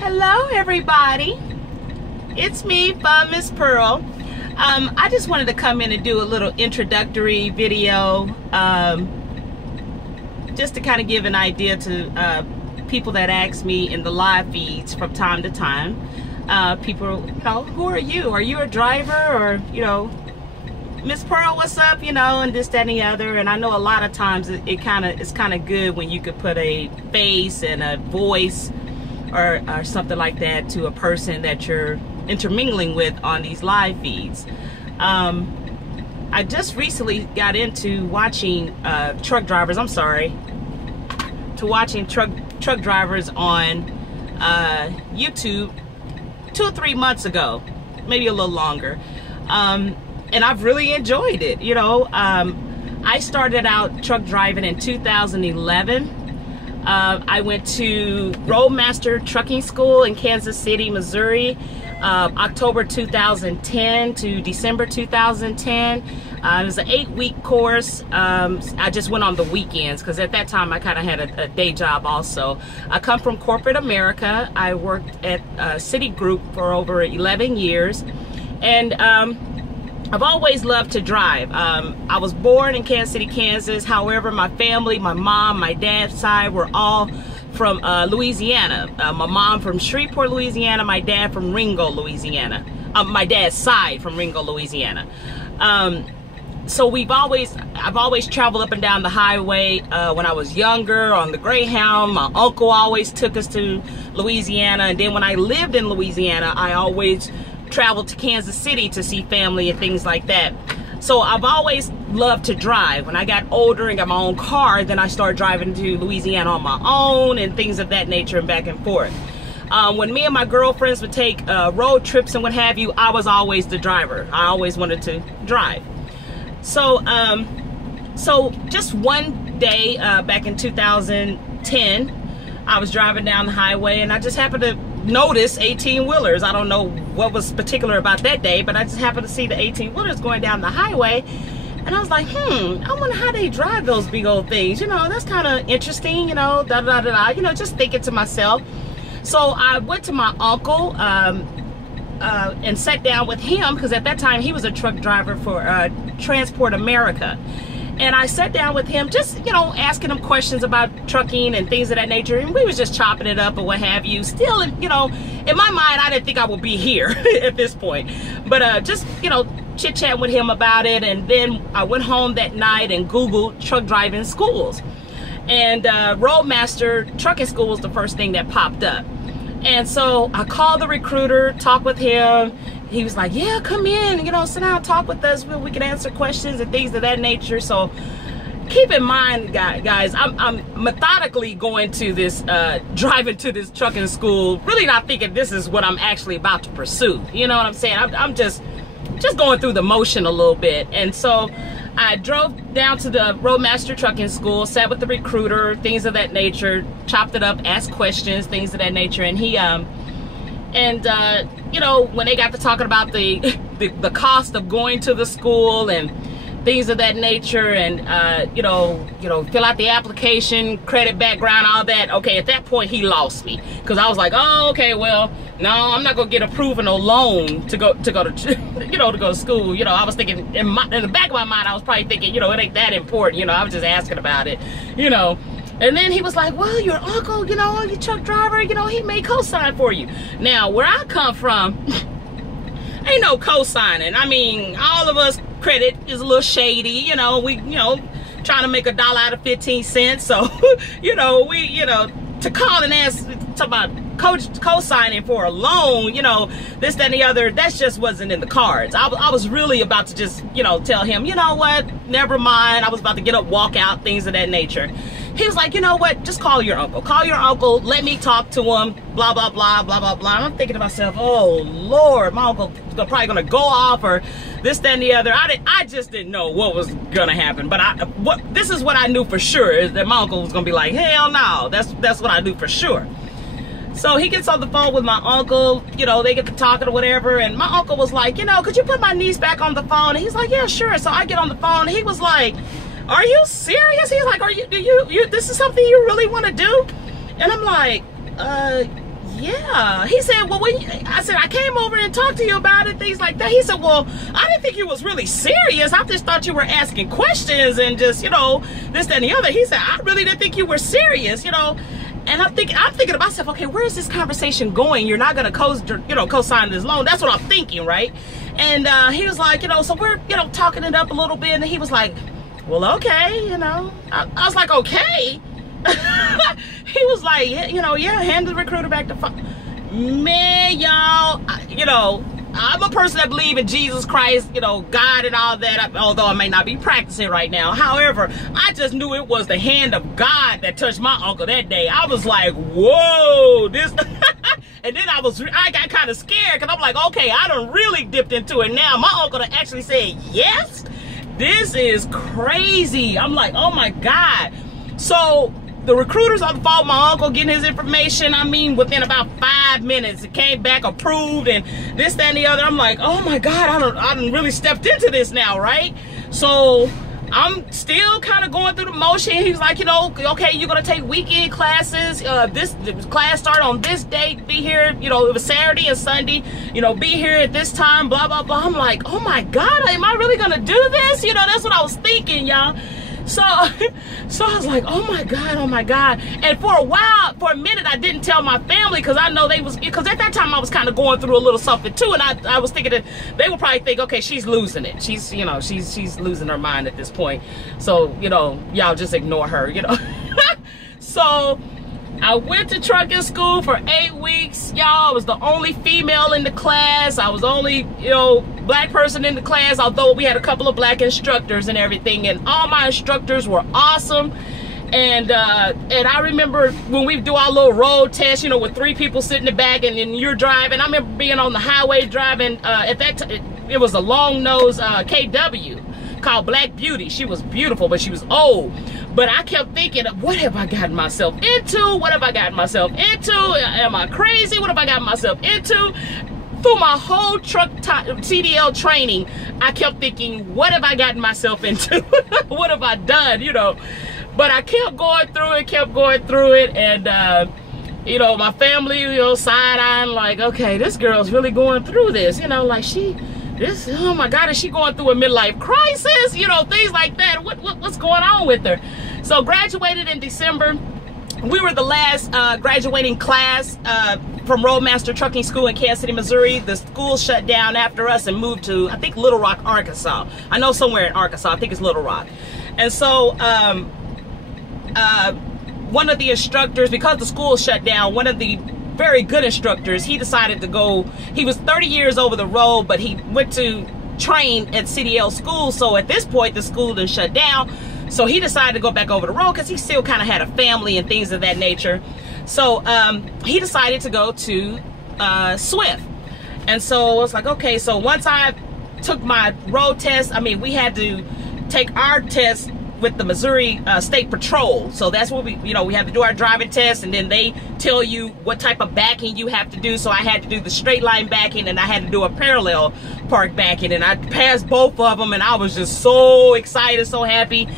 Hello everybody, it's me, Fun Mspearl. I just wanted to come in and do a little introductory video just to kind of give an idea to people that ask me in the live feeds from time to time. People, who are you? Are you a driver? Or, Mspearl, what's up? And this, that, and the other. And I know a lot of times it's kind of good when you could put a face and a voice or something like that to a person that you're intermingling with on these live feeds. I just recently got into watching truck drivers. Watching truck drivers on YouTube 2 or 3 months ago, maybe a little longer, and I've really enjoyed it. I started out truck driving in 2011. I went to Roadmaster Trucking School in Kansas City, Missouri, October 2010 to December 2010. It was an 8-week course. I just went on the weekends because at that time I kind of had a day job also. I come from corporate America. I worked at Citigroup for over 11 years, and I've always loved to drive. I was born in Kansas City, Kansas. However, my family, my mom, my dad's side were all from Louisiana. My mom from Shreveport, Louisiana. My dad from Ringo, Louisiana. My dad's side from Ringo, Louisiana. So I've always traveled up and down the highway. When I was younger on the Greyhound, my uncle always took us to Louisiana. And then when I lived in Louisiana, I always traveled to Kansas City to see family and things like that. So I've always loved to drive. When I got older and got my own car, then I started driving to Louisiana on my own and things of that nature and back and forth. When me and my girlfriends would take road trips and what have you, I was always the driver. I always wanted to drive. So just one day back in 2010, I was driving down the highway and I just happened to notice 18-wheelers. I don't know what was particular about that day, but I just happened to see the 18-wheelers going down the highway, and I was like, I wonder how they drive those big old things. That's kind of interesting, just thinking to myself. So I went to my uncle and sat down with him, because at that time he was a truck driver for Transport America. And I sat down with him, just, asking him questions about trucking and things of that nature. And we was just chopping it up or what have you. Still, in my mind, I didn't think I would be here at this point. But just, chit-chat with him about it. And then I went home that night and Googled truck driving schools. And Roadmaster Trucking School was the first thing that popped up. And so I called the recruiter, talked with him. He was like, yeah, come in, sit down, talk with us. We can answer questions and things of that nature. So keep in mind, guys, I'm methodically going to this, driving to this trucking school, really not thinking this is what I'm actually about to pursue. You know what I'm saying? I'm just going through the motion a little bit. And so I drove down to the Roadmaster Trucking School, sat with the recruiter, things of that nature, chopped it up, asked questions, things of that nature. And he, when they got to talking about the cost of going to the school and things of that nature, and fill out the application, credit, background, all that. Okay, at that point he lost me, because I was like, oh, okay, well, no, I'm not gonna get approved no loan to go to school. I was thinking in the back of my mind, I was probably thinking, it ain't that important. I was just asking about it, And then he was like, well, your uncle, your truck driver, he may co-sign for you. Now, where I come from, ain't no co-signing. I mean, all of us credit is a little shady. We, trying to make $1 out of 15 cents. So, to call and ask, talk about co-signing for a loan, this, that, and the other, that just wasn't in the cards. I was really about to just, tell him, what, never mind. I was about to get up, walk out, things of that nature. He was like, what, just call your uncle. Call your uncle, let me talk to him, blah, blah, blah, blah, blah, blah. And I'm thinking to myself, oh, Lord, my uncle probably going to go off or this, that, and the other. I just didn't know what was going to happen. But this is what I knew for sure, is that my uncle was going to be like, hell no. That's what I knew for sure. So he gets on the phone with my uncle, they get to talking or whatever. And my uncle was like, could you put my niece back on the phone? And he's like, yeah, sure. So I get on the phone. And he was like, are you serious? He's like, this is something you really want to do? And I'm like, yeah. He said, well, I said, I came over and talked to you about it, things like that. He said, well, I didn't think you was really serious. I just thought you were asking questions and just, you know, this, that, and the other. He said, I really didn't think you were serious, you know. And I'm thinking to myself, okay, where is this conversation going? You're not going to co-sign this loan. That's what I'm thinking, right? And he was like, you know, so we're, you know, talking it up a little bit. And he was like, well, okay, you know. I was like, okay. He was like, you know, yeah, hand the recruiter back to man, y'all, you know, I'm a person that believe in Jesus Christ, you know, God and all that, although I may not be practicing right now. However, I just knew it was the hand of God that touched my uncle that day. I was like, whoa, this. And then I got kind of scared because I'm like, okay, I done really dipped into it now. My uncle actually said yes. This is crazy. I'm like, oh my God. So the recruiter's on the phone, my uncle getting his information. I mean, within about 5 minutes, it came back approved and this, that, and the other. I'm like, oh my God, I done really stepped into this now, right? So I'm still kind of going through the motion. He was like, you know, okay, you're going to take weekend classes. This class started on this date. Be here, you know, it was Saturday and Sunday. You know, be here at this time, blah, blah, blah. I'm like, oh my God, am I really going to do this? You know, that's what I was thinking, y'all. So I was like, oh my God, oh my God. And for a minute, I didn't tell my family because I know because at that time I was kind of going through a little something too. And I was thinking that they would probably think, okay, she's losing it. She's, you know, she's losing her mind at this point. So, you know, y'all just ignore her, you know. So I went to trucking school for 8 weeks. Y'all, I was the only female in the class. I was only, you know, black person in the class, although we had a couple of black instructors and everything. And all my instructors were awesome. And I remember when we do our little road test, you know, with 3 people sitting in the back and then you're driving. I remember being on the highway driving. At that time, it was a long nose KW called Black Beauty. She was beautiful, but she was old. But I kept thinking, what have I gotten myself into? What have I gotten myself into? Am I crazy? What have I gotten myself into? Through my whole truck CDL training, I kept thinking, what have I gotten myself into? What have I done, you know? But I kept going through it, and you know, my family, you know, side-eyeing like, okay, this girl's really going through this, you know, like oh my God, is she going through a midlife crisis? You know, things like that. What's going on with her? So graduated in December. We were the last graduating class from Roadmaster Trucking School in Kansas City, Missouri. The school shut down after us and moved to, I think, Little Rock, Arkansas. I know somewhere in Arkansas. I think it's Little Rock. And so one of the instructors, because the school shut down, one of the very good instructors, he decided to go. He was 30 years over the road, but he went to train at CDL school. So at this point, the school done shut down. So he decided to go back over the road because he still kind of had a family and things of that nature. So he decided to go to Swift. And so it's like, okay, so once I took my road test, I mean, we had to take our test with the Missouri State Patrol. So that's what we had to do our driving test, and then they tell you what type of backing you have to do. So I had to do the straight line backing, and I had to do a parallel park backing, and I passed both of them, and I was just so excited, so happy.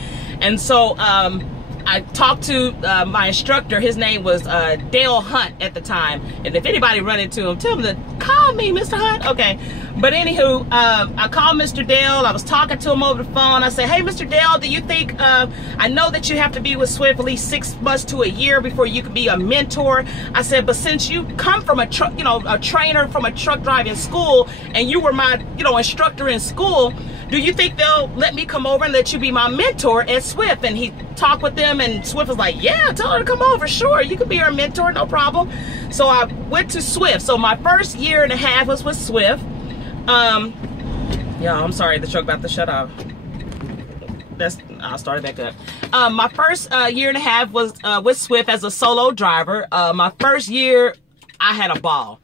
And so I talked to my instructor. His name was Dale Hunt at the time. And if anybody run into him, tell him to call me, Mr. Hunt. Okay. But anywho, I called Mr. Dale. I was talking to him over the phone. I said, hey, Mr. Dale, do you think, I know that you have to be with Swift at least 6 months to a year before you can be a mentor. I said, but since you come from a truck, a trainer from a truck driving school, and you were my, instructor in school, do you think they'll let me come over and let you be my mentor at Swift? And he talked with them, and Swift was like, yeah, tell her to come over. Sure, you can be her mentor, no problem. So I went to Swift. So my first year and a half was with Swift. Yeah, I'm sorry, the truck about to shut off. I'll start it back up. My first year and a half was with Swift as a solo driver. My first year, I had a ball.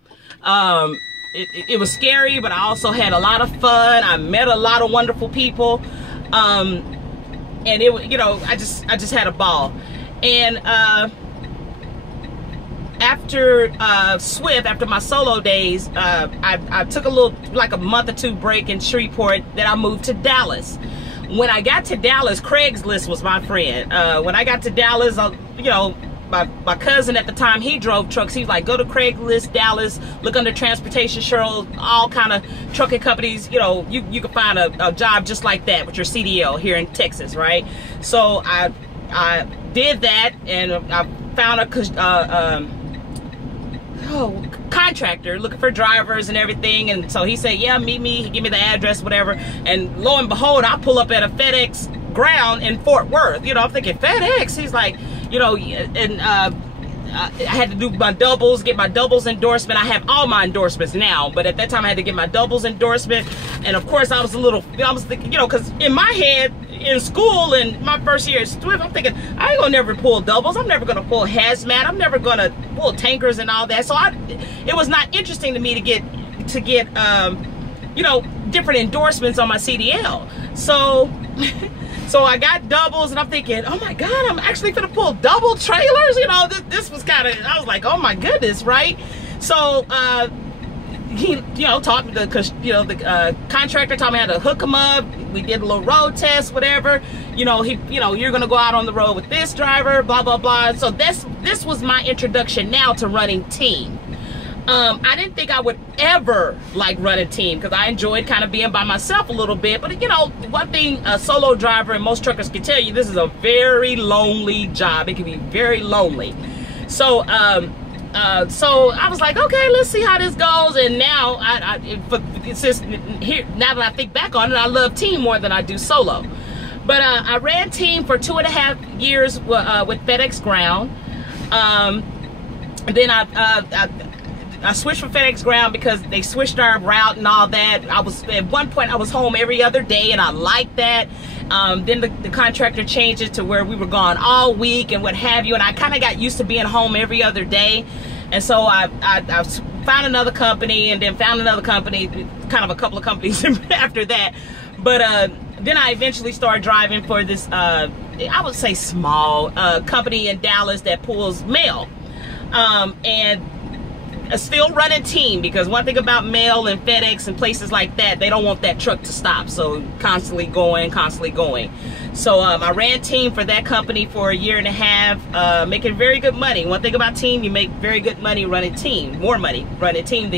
It was scary, but I also had a lot of fun. I met a lot of wonderful people. And it, I just had a ball. And after Swift, after my solo days, I took like a month or two break in Shreveport. Then I moved to Dallas. When I got to Dallas, Craigslist was my friend. When I got to Dallas, my cousin at the time, he drove trucks. He was like, go to Craigslist, Dallas, look under transportation, Cheryl, all kind of trucking companies. You know, you can find a job just like that with your CDL here in Texas, right? So I did that, and I found a contractor looking for drivers and everything. And so he said, yeah, meet me, give me the address, whatever. And lo and behold, I pull up at a FedEx ground in Fort Worth. You know, I'm thinking, FedEx? He's like, you know, and I had to do my doubles, get my doubles endorsement. I have all my endorsements now, but at that time I had to get my doubles endorsement. And of course I was thinking, you know, because in my head, in school and my first year at Swift, I'm thinking, I ain't gonna never pull doubles. I'm never gonna pull hazmat. I'm never gonna pull tankers and all that. So it was not interesting to me to get you know, different endorsements on my CDL. So so I got doubles, and I'm thinking, oh my God, I'm actually gonna pull double trailers. You know, this was kind of, I was like, oh my goodness, right? So he, you know, taught me the contractor taught me how to hook them up. We did a little road test, whatever. You know, you're gonna go out on the road with this driver, blah blah blah. So this was my introduction now to running team. I didn't think I would ever like run a team, because I enjoyed kind of being by myself a little bit. But you know, one thing a solo driver, and most truckers can tell you, this is a very lonely job. It can be very lonely. So so I was like, okay, let's see how this goes. And now now that I think back on it, I love team more than I do solo. But I ran team for 2.5 years with FedEx Ground. Then I switched from FedEx Ground because they switched our route and all that. At one point I was home every other day, and I liked that. Then the contractor changed it to where we were gone all week and what have you, and I kind of got used to being home every other day. And so I found another company, and then found another company, kind of a couple of companies after that. But then I eventually started driving for this, I would say small company in Dallas that pulls mail. And still running team, because one thing about mail and FedEx and places like that, they don't want that truck to stop. So constantly going. So I ran team for that company for 1.5 years, making very good money. One thing about team, you make very good money running team, more money running team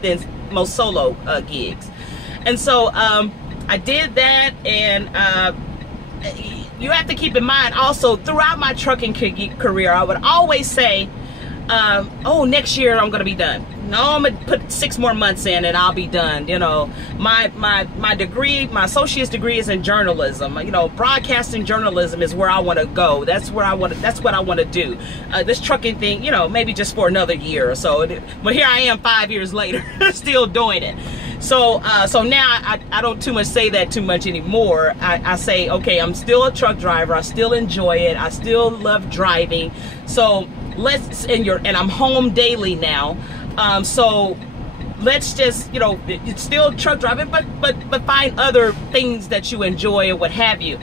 than most solo gigs. And so I did that, and you have to keep in mind also, throughout my trucking career, I would always say, oh, next year I'm gonna be done. No, I'm gonna put 6 more months in and I'll be done. You know, my degree, my associate's degree is in journalism. You know, broadcasting journalism is where I want to go. That's what I want to do. This trucking thing, you know, maybe just for another year or so. But here I am 5 years later, still doing it. So so now I don't too much say that too much anymore. I say, okay, I'm still a truck driver. I still enjoy it. I still love driving. So and I'm home daily now. So let's just, you know, it's still truck driving, but find other things that you enjoy or what have you.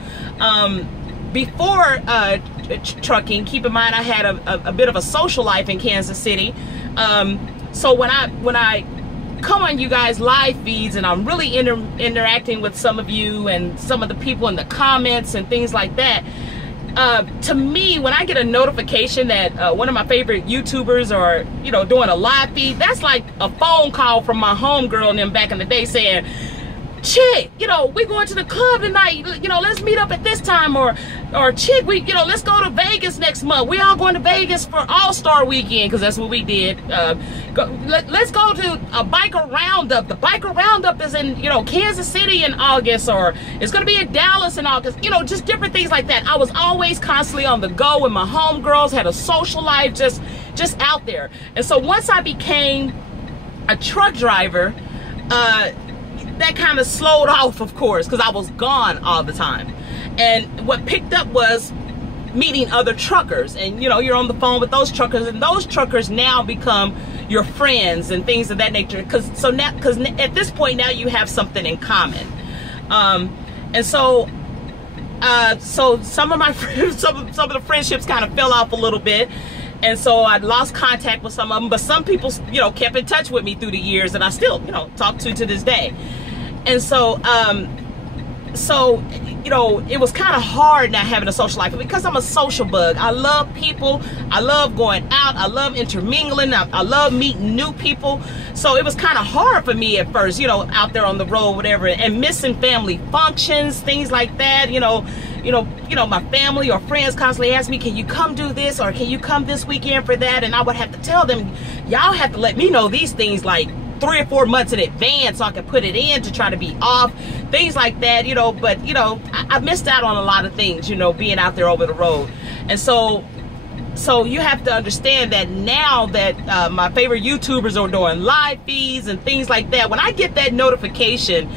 Before trucking, keep in mind I had a bit of a social life in Kansas City. So when I come on you guys live feeds, and I'm really interacting with some of you and some of the people in the comments and things like that, to me, when I get a notification that one of my favorite YouTubers are, you know, doing a live feed, that's like a phone call from my homegirl and them back in the day saying, chick, you know, we going to the club tonight, you know, let's meet up at this time, or chick, you know, let's go to Vegas next month. We all going to Vegas for All-Star Weekend, because that's what we did. Let's go to a biker roundup. The biker roundup is in, you know, Kansas City in August, or it's going to be in Dallas in August, you know, just different things like that. I was always constantly on the go with my homegirls, had a social life, just out there. And so once I became a truck driver, that kind of slowed off, of course, because I was gone all the time. And what picked up was meeting other truckers, and you know, you're on the phone with those truckers, and those truckers now become your friends and things of that nature, because at this point now you have something in common. And so some of my some of the friendships kind of fell off a little bit. And so I lost contact with some of them, but some people, you know, kept in touch with me through the years, and I still, you know, talk to this day. And so, so you know, it was kind of hard not having a social life, because I'm a social bug. I love people. I love going out. I love intermingling. I love meeting new people. So it was kind of hard for me at first, you know, out there on the road, whatever, and missing family functions, things like that. You know, my family or friends constantly ask me, can you come do this, or can you come this weekend for that? And I would have to tell them, y'all have to let me know these things like 3 or 4 months in advance so I can put it in to try to be off, things like that, you know. But, you know, I missed out on a lot of things, you know, being out there over the road. And so you have to understand that now that my favorite YouTubers are doing live feeds and things like that, when I get that notification,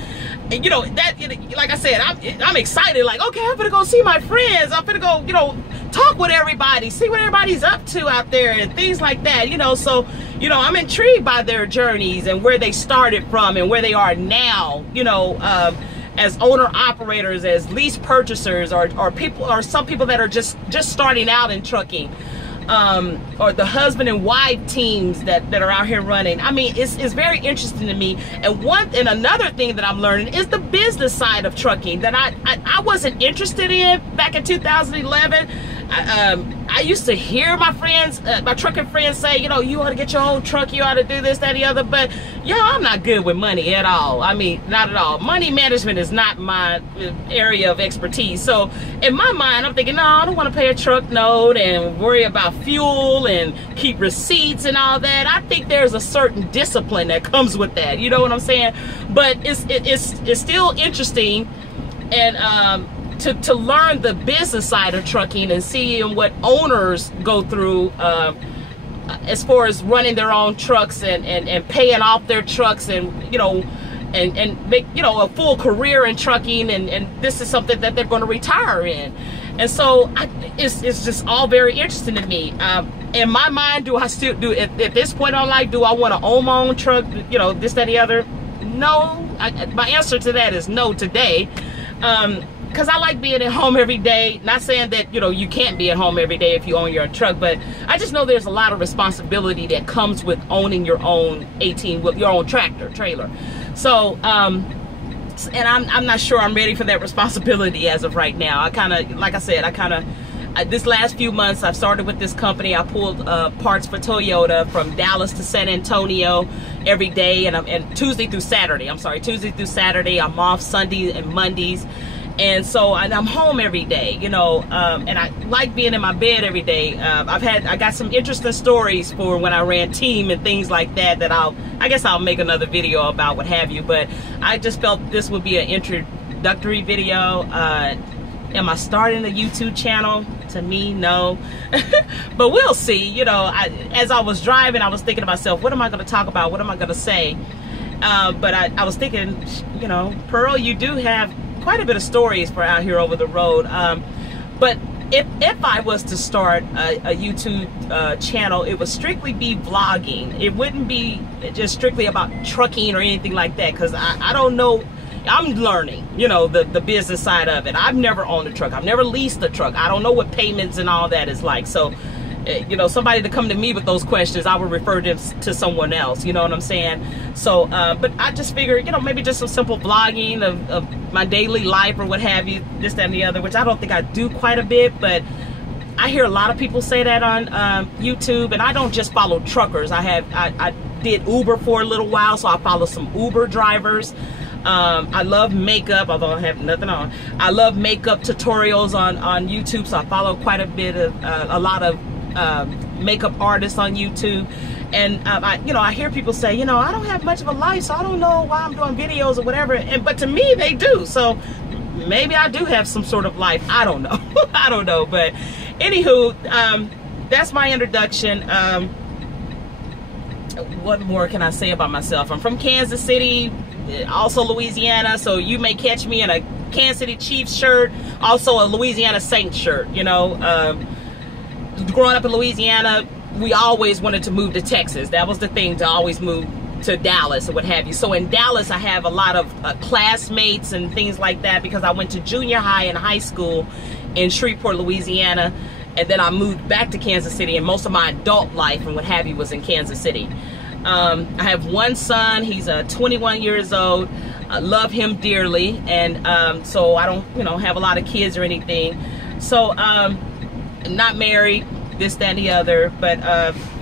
and you know, that, like I said, I'm excited, like, okay, I'm gonna go see my friends, I'm gonna go, you know, talk with everybody, see what everybody's up to out there and things like that, you know. So, you know, I'm intrigued by their journeys and where they started from and where they are now, you know, as owner operators, as lease purchasers, or people, or some people that are just starting out in trucking, or the husband and wife teams that are out here running. I mean, it's very interesting to me. And another thing that I'm learning is the business side of trucking that I wasn't interested in back in 2011. I used to hear my friends, my trucking friends say, you know, you ought to get your own truck, you ought to do this, that, and the other. But yeah, I'm not good with money at all. I mean, not at all. Money management is not my area of expertise. So in my mind, I'm thinking, no, I don't want to pay a truck note and worry about fuel and keep receipts and all that. I think there's a certain discipline that comes with that. You know what I'm saying? But it's still interesting, and to learn the business side of trucking and seeing what owners go through as far as running their own trucks and paying off their trucks, and you know, and make, you know, a full career in trucking, and this is something that they're going to retire in. And so it's just all very interesting to me. In my mind, do I still do at this point in life, do I want to own my own truck, you know, this, that, and the other? No. My answer to that is no today. Because I like being at home every day. Not saying that, you know, you can't be at home every day if you own your own truck, but I just know there's a lot of responsibility that comes with owning your own your own tractor, trailer. So, and I'm not sure I'm ready for that responsibility as of right now. I kind of, like I said, this last few months, I've started with this company. I pulled parts for Toyota from Dallas to San Antonio every day, and Tuesday through Saturday. Tuesday through Saturday. I'm off Sundays and Mondays. And so I'm home every day, you know, and I like being in my bed every day. I got some interesting stories for when I ran team and things like that I guess I'll make another video about, what have you. But I just felt this would be an introductory video. Am I starting a YouTube channel? To me, no. But we'll see. You know, as I was driving, I was thinking to myself, what am I going to talk about? What am I going to say? But I was thinking, you know, Pearl, you do have quite a bit of stories for out here over the road. But if I was to start a YouTube channel, it would strictly be vlogging. It wouldn't be just strictly about trucking or anything like that, because I don't know. I'm learning, you know, the business side of it. I've never owned a truck. I've never leased a truck. I don't know what payments and all that is like. So, you know, somebody to come to me with those questions, I would refer them to someone else. You know what I'm saying? So, but I just figured, you know, maybe just some simple vlogging of my daily life or what have you, this, that, and the other, which I don't think I do quite a bit, but I hear a lot of people say that on YouTube, and I don't just follow truckers. I did Uber for a little while, so I follow some Uber drivers. I love makeup, although I have nothing on. I love makeup tutorials on YouTube, so I follow quite a bit of a lot of makeup artists on YouTube. And I hear people say, you know, I don't have much of a life, so I don't know why I'm doing videos or whatever. But to me, they do. So maybe I do have some sort of life. I don't know. I don't know. But anywho, that's my introduction. What more can I say about myself? I'm from Kansas City, also Louisiana, so you may catch me in a Kansas City Chiefs shirt, also a Louisiana Saints shirt. You know, growing up in Louisiana, we always wanted to move to Texas. That was the thing, to always move to Dallas or what have you. So in Dallas, I have a lot of classmates and things like that, because I went to junior high and high school in Shreveport, Louisiana, and then I moved back to Kansas City, and most of my adult life and what have you was in Kansas City. I have one son. He's 21 years old. I love him dearly, and so I don't, you know, have a lot of kids or anything. So I'm not married, this, that, and the other. But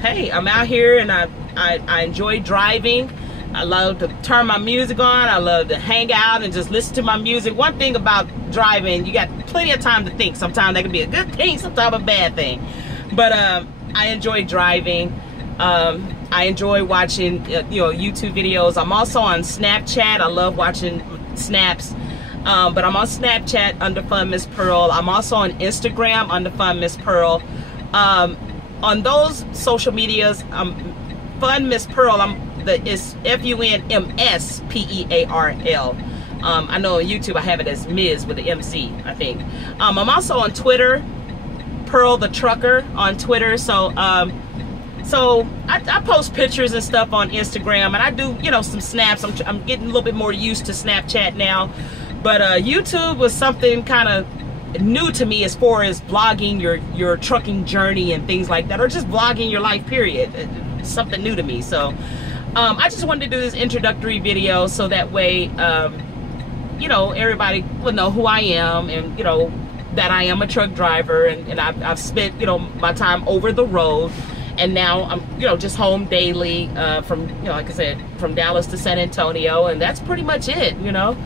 hey, I'm out here, and I enjoy driving. I love to turn my music on. I love to hang out and just listen to my music. One thing about driving, you got plenty of time to think. Sometimes that can be a good thing, sometimes a bad thing. But I enjoy driving. I enjoy watching, you know, YouTube videos. I'm also on Snapchat. I love watching snaps. But I'm on Snapchat under Fun Mspearl. I'm also on Instagram under Fun Mspearl. On those social medias, Fun Mspearl. It's FUNMSPEARL. I know on YouTube I have it as Ms with the MC, I think. I'm also on Twitter, Pearl the Trucker on Twitter. So I post pictures and stuff on Instagram, and I do, you know, some snaps. I'm getting a little bit more used to Snapchat now, but YouTube was something kind of new to me as far as blogging your trucking journey and things like that, or just blogging your life, period. It's something new to me. So I just wanted to do this introductory video so that way, you know, everybody will know who I am, and, you know, that I am a truck driver, and I've spent, you know, my time over the road, and now I'm, you know, just home daily from, you know, like I said, from Dallas to San Antonio, and that's pretty much it, you know.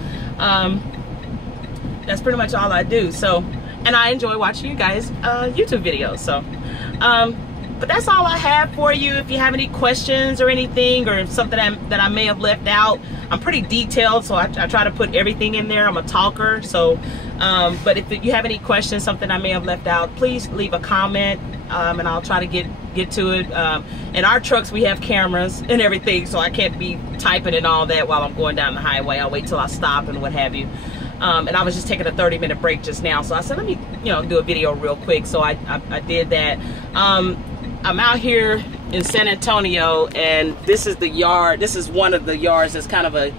That's pretty much all I do. So, and I enjoy watching you guys YouTube videos. So but that's all I have for you. If you have any questions or anything, or something that I may have left out, I'm pretty detailed, so I try to put everything in there. I'm a talker, so but if you have any questions, something I may have left out, please leave a comment, and I'll try to get to it. In our trucks we have cameras and everything, so I can't be typing and all that while I'm going down the highway. I'll wait till I stop and what have you. And I was just taking a 30-minute break just now, so I said, let me, you know, do a video real quick. So I did that. I'm out here in San Antonio, and this is the yard. This is one of the yards that's kind of a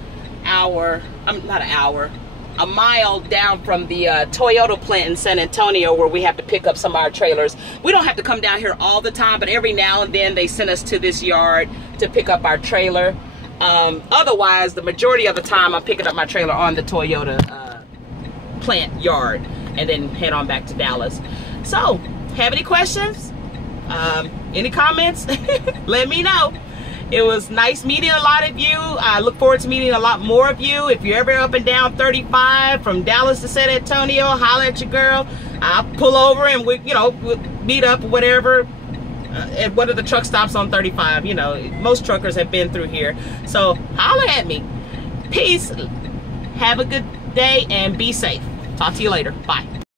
mile down from the Toyota plant in San Antonio, where we have to pick up some of our trailers. We don't have to come down here all the time, but every now and then they send us to this yard to pick up our trailer. Otherwise, the majority of the time I'm picking up my trailer on the Toyota plant yard, and then head on back to Dallas. So, have any questions? Any comments? Let me know. It was nice meeting a lot of you. I look forward to meeting a lot more of you. If you're ever up and down 35 from Dallas to San Antonio, holler at your girl. I'll pull over, and we'll meet up or whatever at one of the truck stops on 35. You know, most truckers have been through here. So holler at me. Peace. Have a good day and be safe. Talk to you later. Bye.